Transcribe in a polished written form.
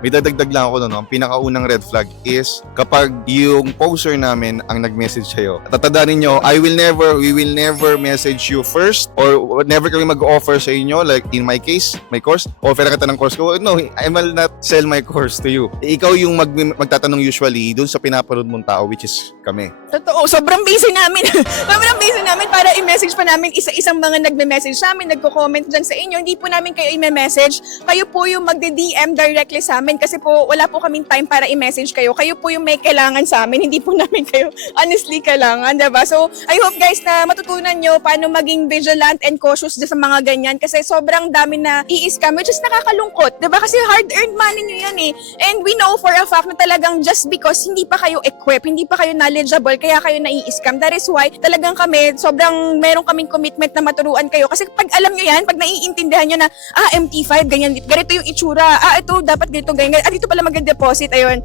may dadagdag lang ako no, ang pinakaunang red flag is kapag yung poster namin ang nag-message sa'yo. Tatandaan niyo, we will never message you first or never kami mag-offer sa inyo. Like in my case, my course, offer kita ng course ko. No, I will not sell my course to you. Ikaw yung magtatanong usually dun sa pinapanood mong tao, which is kami. Totoo, sobrang busy namin. Sobrang busy namin para i-message pa namin isa-isang mga nagme-message sa amin, nagko-comment dyan sa inyo. Hindi po namin kayo i-message. Kayo po yung magde-DM directly sa amin kasi po wala po kaming time para i-message kayo. Kayo po yung may kailangan sa amin. Hindi po namin kayo honestly kailangan, diba? So, I hope guys na matutunan nyo paano maging vigilant and cautious sa mga ganyan kasi sobrang dami na i-scam which is nakakalungkot, diba? Kasi hard-earned money nyo yan eh. And we know for a fact na talagang just because hindi pa kayo equipped, hindi pa kayo knowledgeable, kaya kayo nai-scam. That is why talagang kami, sobrang meron kaming commitment na maturuan kayo. Kasi pag alam nyo yan, pag naiintindihan nyo na, MT5, ganyan, ganito yung itsura, ito dapat ganito, ganyan, dito pala mag-deposit, ayun.